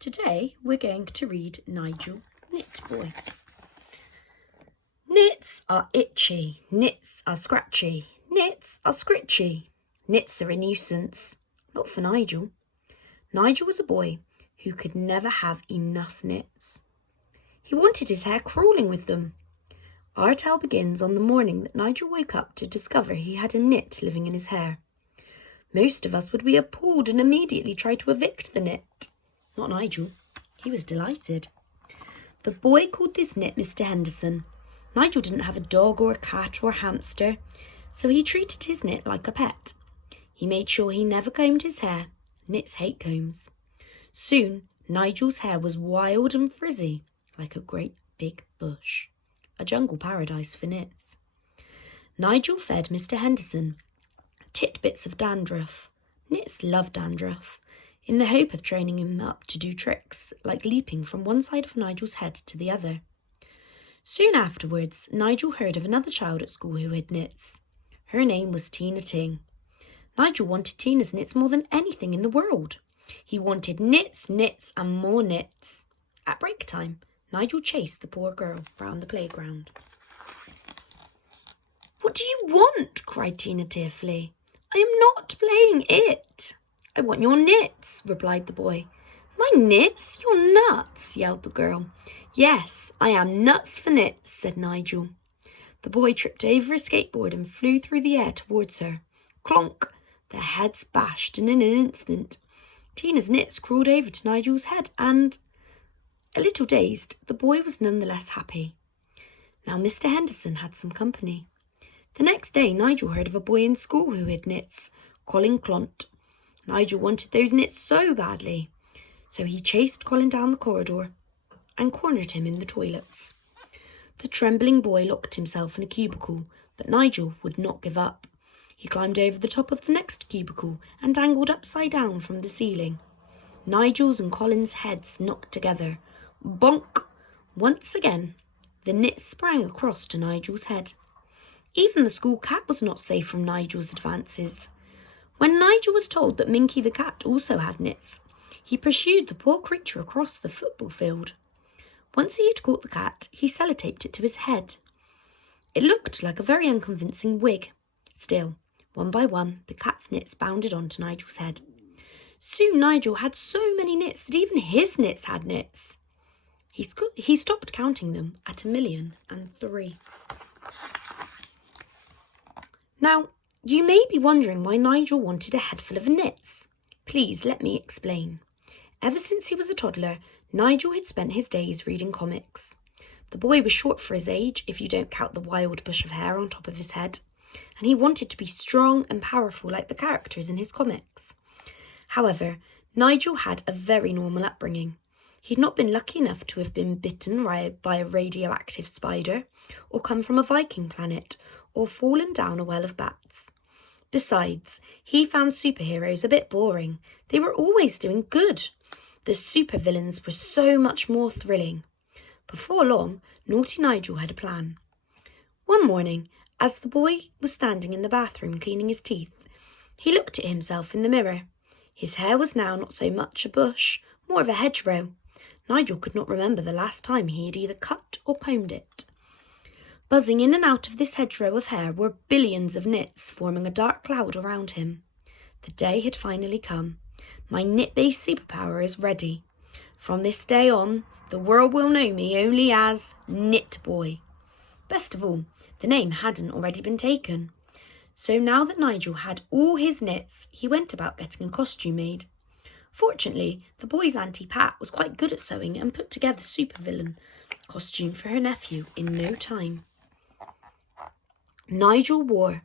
Today we're going to read Nigel, Knit Boy. Knits are itchy, knits are scratchy, knits are scritchy. Knits are a nuisance, not for Nigel. Nigel was a boy who could never have enough knits. He wanted his hair crawling with them. Our tale begins on the morning that Nigel woke up to discover he had a knit living in his hair. Most of us would be appalled and immediately try to evict the knit. Not Nigel. He was delighted. The boy called this knit Mr. Henderson. Nigel didn't have a dog or a cat or a hamster, so he treated his knit like a pet. He made sure he never combed his hair. Knits hate combs. Soon, Nigel's hair was wild and frizzy, like a great big bush. A jungle paradise for knits. Nigel fed Mr. Henderson titbits of dandruff. Knits love dandruff, in the hope of training him up to do tricks, like leaping from one side of Nigel's head to the other. Soon afterwards, Nigel heard of another child at school who had knits. Her name was Tina Ting. Nigel wanted Tina's knits more than anything in the world. He wanted knits, knits, and more knits. At break time, Nigel chased the poor girl round the playground. "What do you want?" cried Tina tearfully. "I am not playing it." "I want your knits," replied the boy. "My knits? You're nuts," yelled the girl. "Yes, I am nuts for knits," said Nigel. The boy tripped over a skateboard and flew through the air towards her. Clonk! Their heads bashed, and in an instant, Tina's knits crawled over to Nigel's head and, a little dazed, the boy was none the less happy. Now Mr. Henderson had some company. The next day, Nigel heard of a boy in school who had knits, Colin Clont. Nigel wanted those knits so badly, so he chased Colin down the corridor and cornered him in the toilets. The trembling boy locked himself in a cubicle, but Nigel would not give up. He climbed over the top of the next cubicle and dangled upside down from the ceiling. Nigel's and Colin's heads knocked together. Bonk! Once again, the knit sprang across to Nigel's head. Even the school cat was not safe from Nigel's advances. When Nigel was told that Minky the cat also had knits, he pursued the poor creature across the football field. Once he had caught the cat, he sellotaped it to his head. It looked like a very unconvincing wig. Still, one by one, the cat's knits bounded onto Nigel's head. Soon Nigel had so many knits that even his knits had knits. He stopped counting them at 1,000,003. Now, you may be wondering why Nigel wanted a head full of knits. Please let me explain. Ever since he was a toddler, Nigel had spent his days reading comics. The boy was short for his age, if you don't count the wild bush of hair on top of his head, and he wanted to be strong and powerful like the characters in his comics. However, Nigel had a very normal upbringing. He'd not been lucky enough to have been bitten by a radioactive spider, or come from a Viking planet, or fallen down a well of bats. Besides, he found superheroes a bit boring. They were always doing good. The supervillains were so much more thrilling. Before long, naughty Nigel had a plan. One morning, as the boy was standing in the bathroom cleaning his teeth, he looked at himself in the mirror. His hair was now not so much a bush, more of a hedgerow. Nigel could not remember the last time he had either cut or combed it. Buzzing in and out of this hedgerow of hair were billions of knits, forming a dark cloud around him. The day had finally come. My knit-based superpower is ready. From this day on, the world will know me only as Knit Boy. Best of all, the name hadn't already been taken. So now that Nigel had all his knits, he went about getting a costume made. Fortunately, the boy's Auntie Pat was quite good at sewing and put together a supervillain costume for her nephew in no time. Nigel wore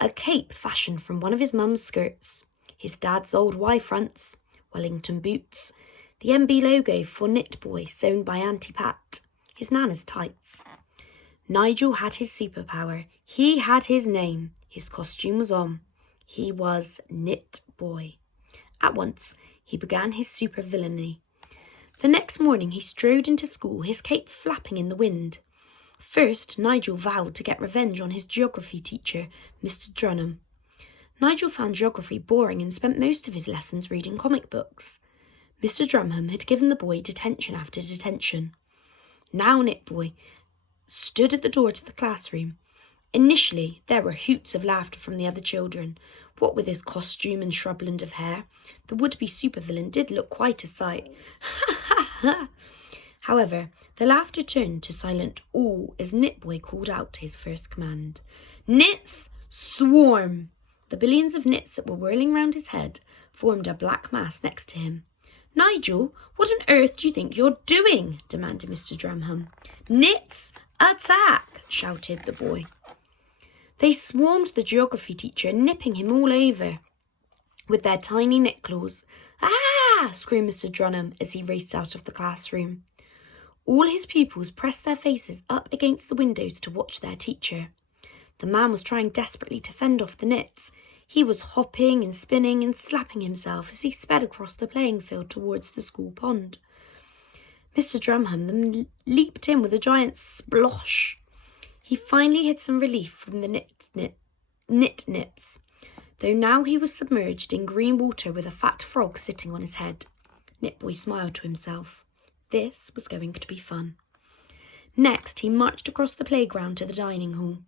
a cape fashioned from one of his mum's skirts, his dad's old Y-fronts, Wellington boots, the MB logo for Knit Boy sewn by Auntie Pat, his nana's tights. Nigel had his superpower. He had his name. His costume was on. He was Knit Boy. At once, he began his supervillainy. The next morning he strode into school, his cape flapping in the wind. First, Nigel vowed to get revenge on his geography teacher, Mr. Drunham. Nigel found geography boring and spent most of his lessons reading comic books. Mr. Drumham had given the boy detention after detention. Now Knitboy stood at the door to the classroom. Initially, there were hoots of laughter from the other children. What with his costume and shrubland of hair, the would-be supervillain did look quite a sight. Ha ha ha! However, the laughter turned to silent awe as Knitboy called out his first command. Knits, swarm! The billions of knits that were whirling round his head formed a black mass next to him. Nigel, what on earth do you think you're doing? Demanded Mr. Drumham. Knits, attack! Shouted the boy. They swarmed the geography teacher, nipping him all over with their tiny knit claws. Ah! Screamed Mr. Drumham as he raced out of the classroom. All his pupils pressed their faces up against the windows to watch their teacher. The man was trying desperately to fend off the knits. He was hopping and spinning and slapping himself as he sped across the playing field towards the school pond. Mr. Drumham then leaped in with a giant splosh. He finally had some relief from the knit nips, though now he was submerged in green water with a fat frog sitting on his head. Knitboy smiled to himself. This was going to be fun. Next, he marched across the playground to the dining hall.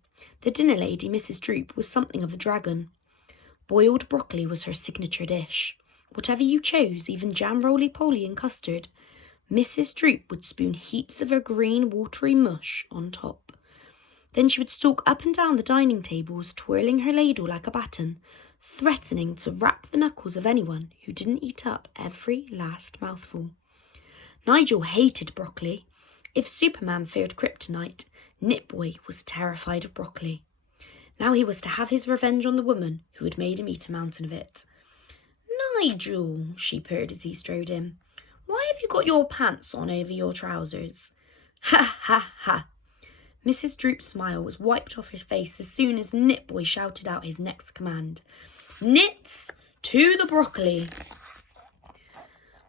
The dinner lady, Mrs. Droop, was something of a dragon. Boiled broccoli was her signature dish. Whatever you chose, even jam roly-poly and custard, Mrs. Droop would spoon heaps of her green, watery mush on top. Then she would stalk up and down the dining tables, twirling her ladle like a baton, threatening to rap the knuckles of anyone who didn't eat up every last mouthful. Nigel hated broccoli. If Superman feared kryptonite, Knitboy was terrified of broccoli. Now he was to have his revenge on the woman who had made him eat a mountain of it. Nigel, she purred as he strode in, why have you got your pants on over your trousers? Ha ha ha! Mrs. Droop's smile was wiped off his face as soon as Knitboy shouted out his next command. Knits, to the broccoli!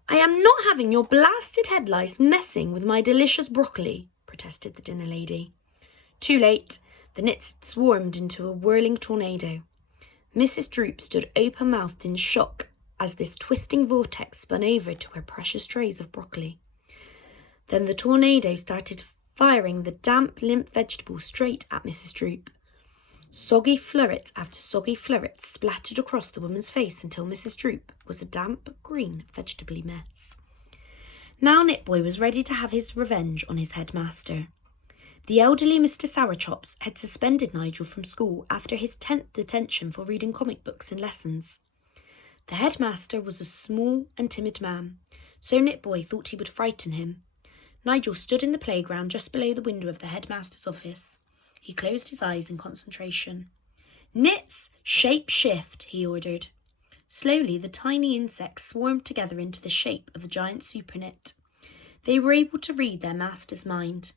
I am not having your blasted head lice messing with my delicious broccoli, protested the dinner lady. Too late. The knits had swarmed into a whirling tornado. Mrs. Droop stood open-mouthed in shock as this twisting vortex spun over to her precious trays of broccoli. Then the tornado started firing the damp, limp vegetables straight at Mrs. Droop. Soggy flurret after soggy flurret splattered across the woman's face until Mrs. Droop was a damp, green, vegetable mess. Now Knitboy was ready to have his revenge on his headmaster. The elderly Mr. Sourchops had suspended Nigel from school after his 10th detention for reading comic books in lessons. The headmaster was a small and timid man, so Knitboy thought he would frighten him. Nigel stood in the playground just below the window of the headmaster's office. He closed his eyes in concentration. Knits, shape shift, he ordered. Slowly, the tiny insects swarmed together into the shape of a giant super knit. They were able to read their master's mind.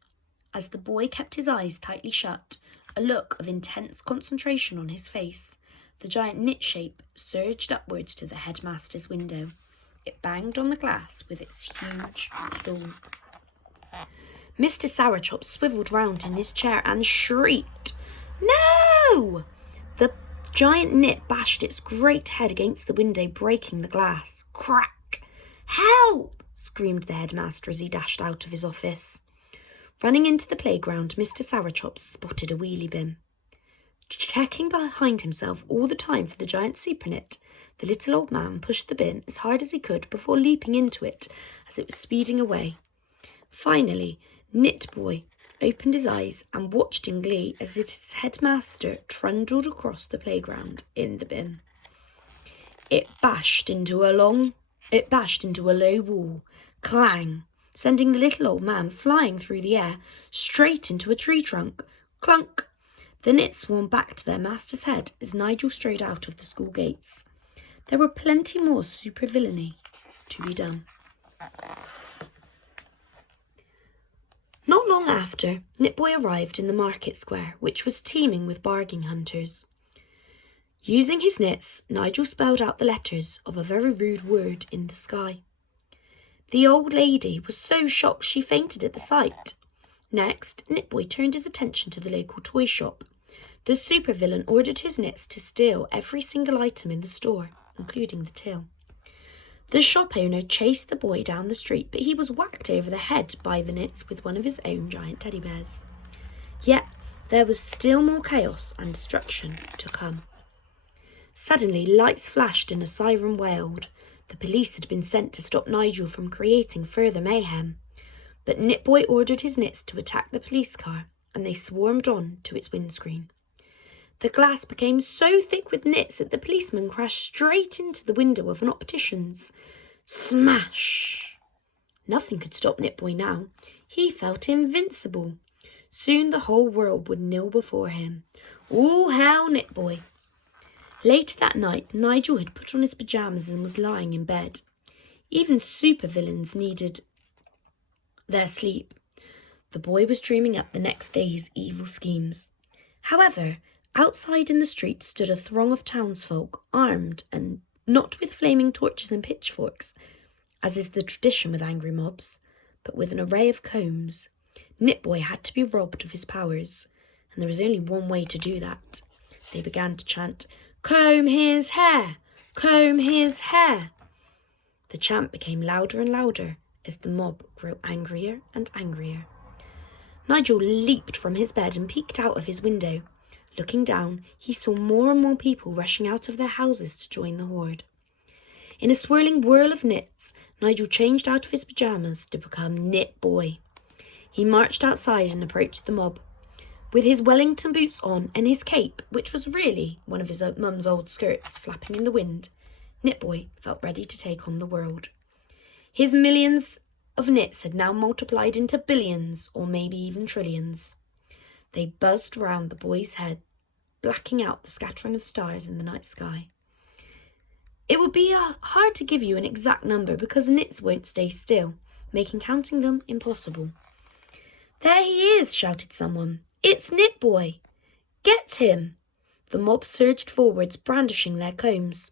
As the boy kept his eyes tightly shut, a look of intense concentration on his face, the giant knit shape surged upwards to the headmaster's window. It banged on the glass with its huge claw. Mr. Sourchops swiveled round in his chair and shrieked, No! The giant knit bashed its great head against the window, breaking the glass. Crack! Help! Screamed the headmaster as he dashed out of his office. Running into the playground, Mr. Sourchops spotted a wheelie bin. Checking behind himself all the time for the giant super knit, the little old man pushed the bin as hard as he could before leaping into it as it was speeding away. Finally, Knitboy opened his eyes and watched in glee as his headmaster trundled across the playground in the bin. It bashed into a low wall. Clang! Sending the little old man flying through the air, straight into a tree trunk. Clunk! The knits swarmed back to their master's head as Nigel strode out of the school gates. There were plenty more supervillainy to be done. Not long after, Knitboy arrived in the market square, which was teeming with bargain hunters. Using his knits, Nigel spelled out the letters of a very rude word in the sky. The old lady was so shocked she fainted at the sight. Next, Knitboy turned his attention to the local toy shop. The supervillain ordered his knits to steal every single item in the store, including the till. The shop owner chased the boy down the street, but he was whacked over the head by the Nits with one of his own giant teddy bears. Yet there was still more chaos and destruction to come. Suddenly, lights flashed and a siren wailed. The police had been sent to stop Nigel from creating further mayhem. But Nitboy ordered his Nits to attack the police car, and they swarmed on to its windscreen. The glass became so thick with Nits that the policeman crashed straight into the window of an optician's. Smash! Nothing could stop Nitboy now. He felt invincible. Soon the whole world would kneel before him. All hail Nitboy! Later that night, Nigel had put on his pyjamas and was lying in bed. Even supervillains needed their sleep. The boy was dreaming up the next day's evil schemes. However, outside in the street stood a throng of townsfolk, armed and not with flaming torches and pitchforks, as is the tradition with angry mobs, but with an array of combs. Nitboy had to be robbed of his powers, and there was only one way to do that. They began to chant, "Comb his hair! Comb his hair!" The chant became louder and louder as the mob grew angrier and angrier. Nigel leaped from his bed and peeked out of his window. Looking down, he saw more and more people rushing out of their houses to join the horde. In a swirling whirl of nits, Nigel changed out of his pyjamas to become Nitboy. He marched outside and approached the mob. With his Wellington boots on and his cape, which was really one of his mum's old skirts, flapping in the wind, Nitboy felt ready to take on the world. His millions of nits had now multiplied into billions, or maybe even trillions. They buzzed round the boy's head, blacking out the scattering of stars in the night sky. It would be hard to give you an exact number because nits won't stay still, making counting them impossible. "There he is," shouted someone. "It's Nitboy! Get him!" The mob surged forwards, brandishing their combs.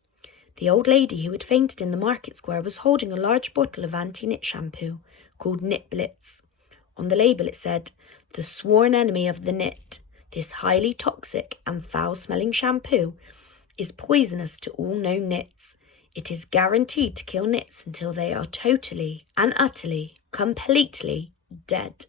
The old lady who had fainted in the market square was holding a large bottle of anti-nit shampoo called Nit Blitz. On the label it said, "The sworn enemy of the nit. This highly toxic and foul-smelling shampoo is poisonous to all known nits. It is guaranteed to kill nits until they are totally and utterly, completely dead."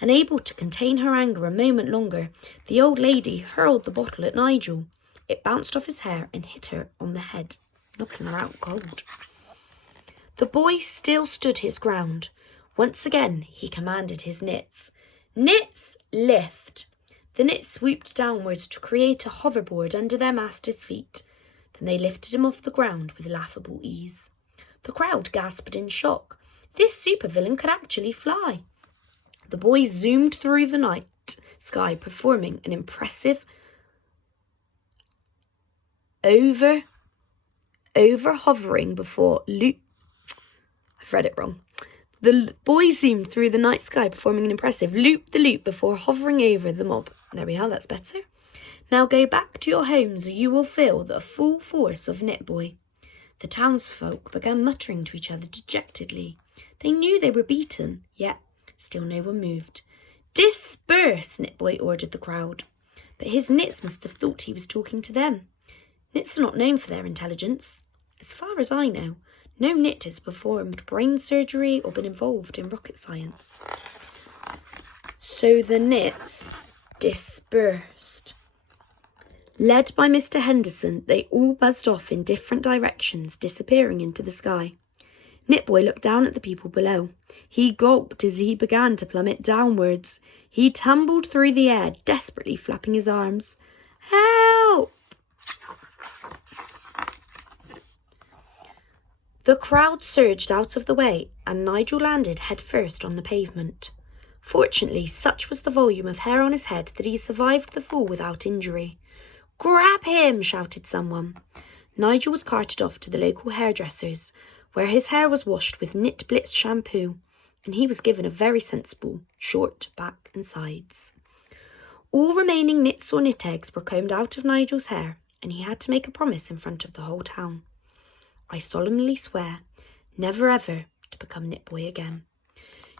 Unable to contain her anger a moment longer, the old lady hurled the bottle at Nigel. It bounced off his hair and hit her on the head, knocking her out cold. The boy still stood his ground. Once again he commanded his nits. "Nits, lift!" The nits swooped downwards to create a hoverboard under their master's feet. Then they lifted him off the ground with laughable ease. The crowd gasped in shock. This supervillain could actually fly. The boy zoomed through the night sky, performing an impressive over-hovering before loop. I've read it wrong. The boy zoomed through the night sky, performing an impressive loop-the-loop before hovering over the mob. There we are, that's better. "Now go back to your homes or you will feel the full force of Nitboy." The townsfolk began muttering to each other dejectedly. They knew they were beaten, yet still no one moved. "Disperse!" Nitboy ordered the crowd. But his nits must have thought he was talking to them. Nits are not known for their intelligence. As far as I know, no nit has performed brain surgery or been involved in rocket science. So the nits dispersed. Led by Mr. Henderson, they all buzzed off in different directions, disappearing into the sky. Nitboy looked down at the people below. He gulped as he began to plummet downwards. He tumbled through the air, desperately flapping his arms. "Help!" The crowd surged out of the way, and Nigel landed headfirst on the pavement. Fortunately, such was the volume of hair on his head that he survived the fall without injury. "Grab him!" shouted someone. Nigel was carted off to the local hairdresser's, where his hair was washed with Nit Blitz shampoo, and he was given a very sensible short back and sides. All remaining nits or nit eggs were combed out of Nigel's hair, and he had to make a promise in front of the whole town. "I solemnly swear never ever to become Nitboy again."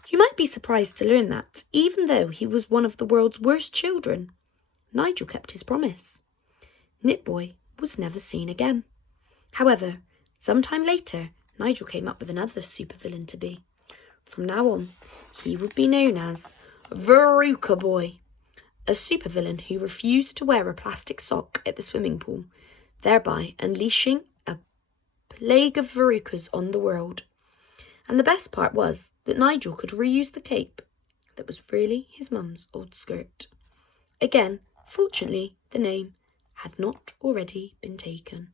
You might be surprised to learn that, even though he was one of the world's worst children, Nigel kept his promise. Nitboy was never seen again. However, Some time later, Nigel came up with another supervillain to be. From now on, he would be known as Veruca Boy, a supervillain who refused to wear a plastic sock at the swimming pool, thereby unleashing a plague of verrucas on the world. And the best part was that Nigel could reuse the cape that was really his mum's old skirt. Again, fortunately, the name had not already been taken.